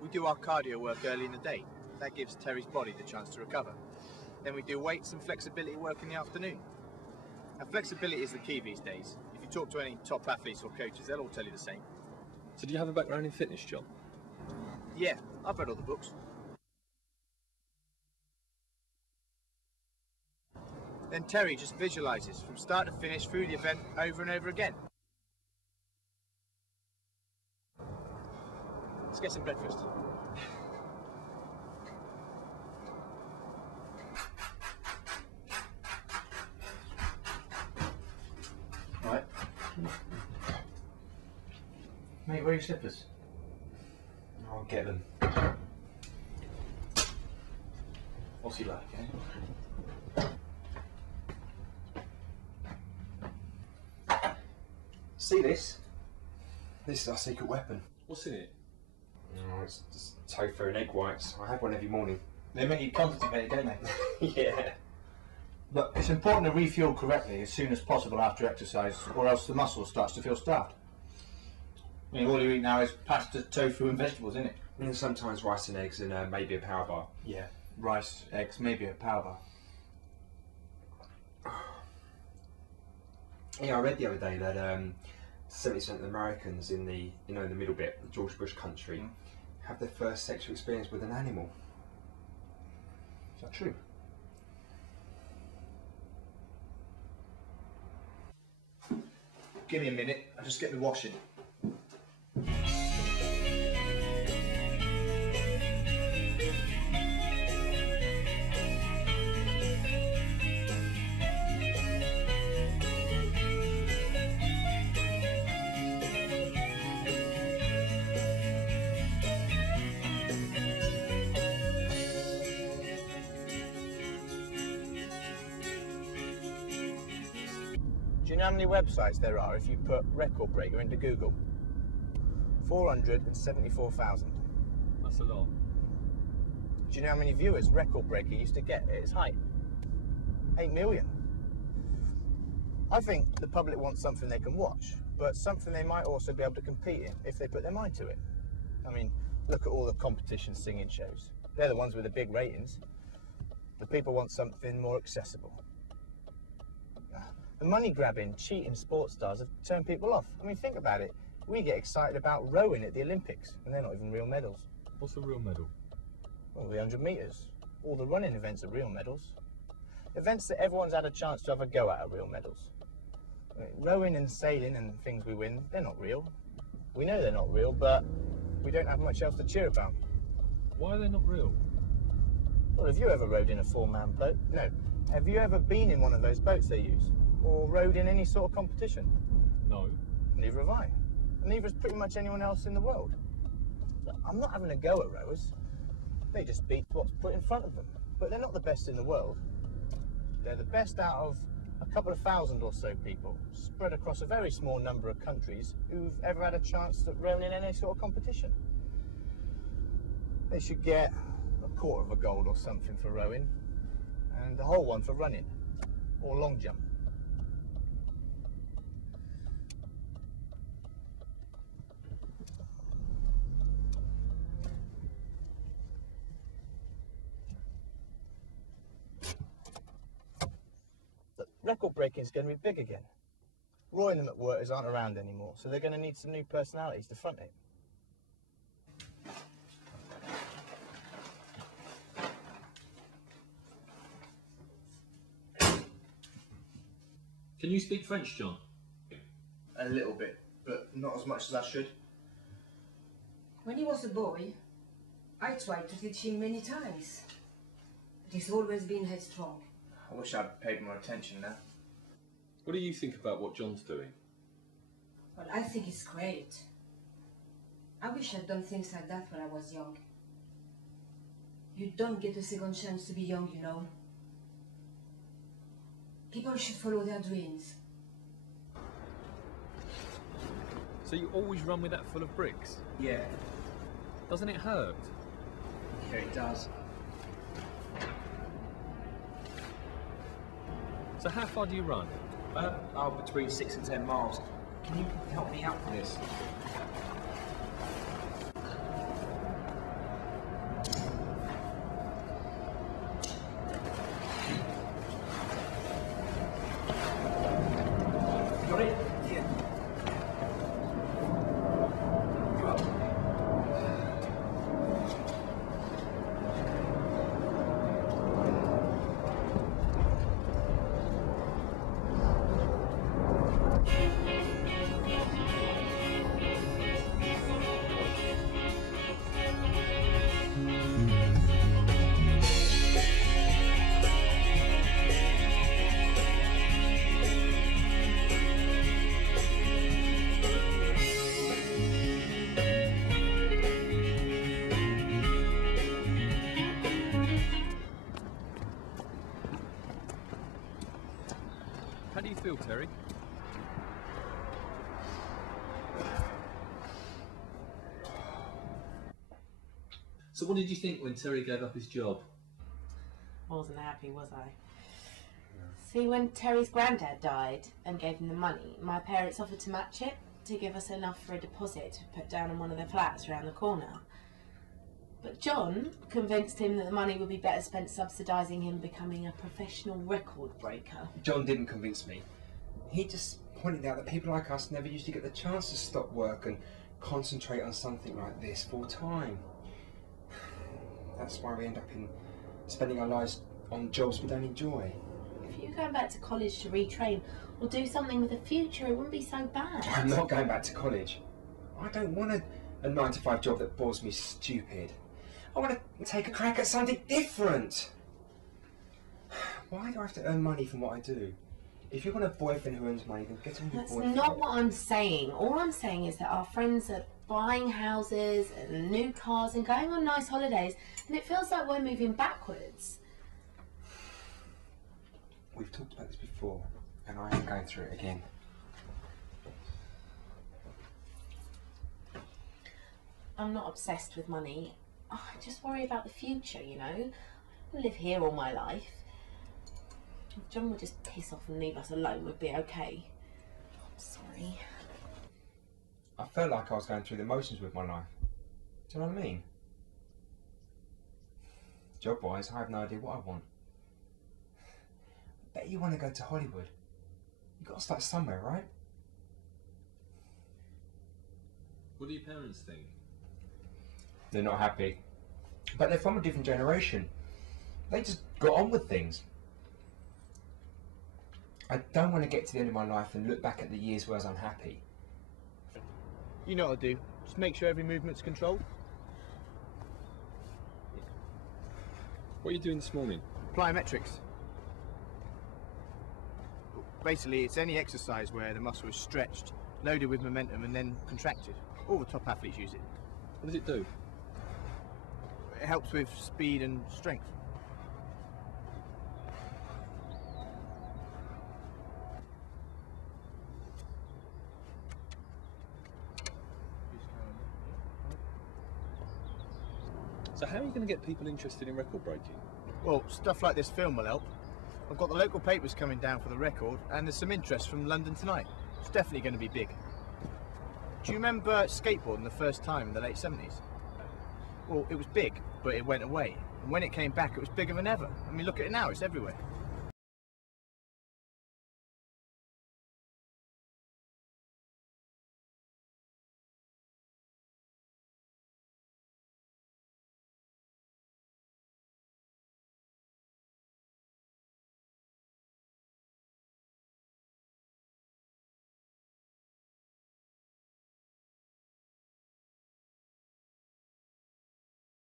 We do our cardio work early in the day. That gives Terry's body the chance to recover. Then we do weights and flexibility work in the afternoon. And flexibility is the key these days. If you talk to any top athletes or coaches, they'll all tell you the same. So do you have a background in fitness, John? Yeah, I've read all the books. Then Terry just visualises from start to finish through the event over and over again. Let's get some breakfast. Right. Mate, where are your slippers? I'll get them. What's he like, eh? See this? This is our secret weapon. What's in it? Oh, it's just tofu and egg whites. I have one every morning. They make you constipated, don't they? Yeah. But it's important to refuel correctly as soon as possible after exercise, or else the muscle starts to feel starved. I mean, all you eat now is pasta, tofu and vegetables, isn't it? And sometimes rice and eggs and maybe a power bar. Yeah, rice, eggs, maybe a power bar. Yeah, I read the other day that 70% of the Americans in the in the middle bit, the George Bush country, have their first sexual experience with an animal. Is that true? Give me a minute, I'll just get the washing. Do you know how many websites there are if you put record breaker into Google? 474,000. That's a lot. Do you know how many viewers record breaker used to get at its height? 8 million. I think the public wants something they can watch, but something they might also be able to compete in if they put their mind to it. I mean, look at all the competition singing shows. They're the ones with the big ratings. The people want something more accessible. The money-grabbing, cheating sports stars have turned people off. I mean, think about it. We get excited about rowing at the Olympics, and they're not even real medals. What's a real medal? Well, the 100 metres. All the running events are real medals. Events that everyone's had a chance to have a go at are real medals. I mean, rowing and sailing and things we win, they're not real. We know they're not real, but we don't have much else to cheer about. Why are they not real? Well, have you ever rowed in a four-man boat? No. Have you ever been in one of those boats they use? Or rowed in any sort of competition? No. Neither have I. And neither has pretty much anyone else in the world. Look, I'm not having a go at rowers. They just beat what's put in front of them. But they're not the best in the world. They're the best out of a couple of thousand or so people, spread across a very small number of countries who've ever had a chance at rowing in any sort of competition. They should get a quarter of a gold or something for rowing, and the whole one for running, or long jump. Record breaking is going to be big again. Roy and them at Workers aren't around anymore, so they're going to need some new personalities to front it. Can you speak French, John? A little bit, but not as much as I should. When he was a boy, I tried to teach him many times. But he's always been headstrong. I wish I'd paid more attention now. What do you think about what John's doing? Well, I think it's great. I wish I'd done things like that when I was young. You don't get a second chance to be young, you know. People should follow their dreams. So you always run with that full of bricks? Yeah. Doesn't it hurt? Yeah, it does. So how far do you run? Between 6 and 10 miles. Can you help me out with this? Got it? Yeah. How do you feel, Terry? So what did you think when Terry gave up his job? I wasn't happy, was I? See, when Terry's granddad died and gave him the money, my parents offered to match it to give us enough for a deposit to put down on one of their flats around the corner. But John convinced him that the money would be better spent subsidising him becoming a professional record breaker. John didn't convince me. He just pointed out that people like us never usually get the chance to stop work and concentrate on something like this full time. That's why we end up spending our lives on jobs we don't enjoy. If you were going back to college to retrain or do something with a future, it wouldn't be so bad. I'm not going back to college. I don't want a 9-to-5 job that bores me stupid. I want to take a crack at something different. Why do I have to earn money from what I do? If you want a boyfriend who earns money, then get on your That's boyfriend. not what I'm saying. All I'm saying is that our friends are buying houses and new cars and going on nice holidays, and it feels like we're moving backwards. We've talked about this before, and I am going through it again. I'm not obsessed with money. I just worry about the future, you know. I live here all my life. If John would just piss off and leave us alone, we'd be okay. I'm sorry. I felt like I was going through the motions with my life. Do you know what I mean? Job-wise, I have no idea what I want. I bet you want to go to Hollywood. You've got to start somewhere, right? What do your parents think? They're not happy. But they're from a different generation. They just got on with things. I don't want to get to the end of my life and look back at the years where I was unhappy. You know what I'll do. Just make sure every movement's controlled. What are you doing this morning? Plyometrics. Basically, it's any exercise where the muscle is stretched, loaded with momentum, and then contracted. All the top athletes use it. What does it do? It helps with speed and strength. So how are you going to get people interested in record breaking? Well, stuff like this film will help. I've got the local papers coming down for the record, and there's some interest from London Tonight. It's definitely going to be big. Do you remember skateboarding the first time in the late 70s? Well, it was big, but it went away. And when it came back, it was bigger than ever. I mean, look at it now, it's everywhere.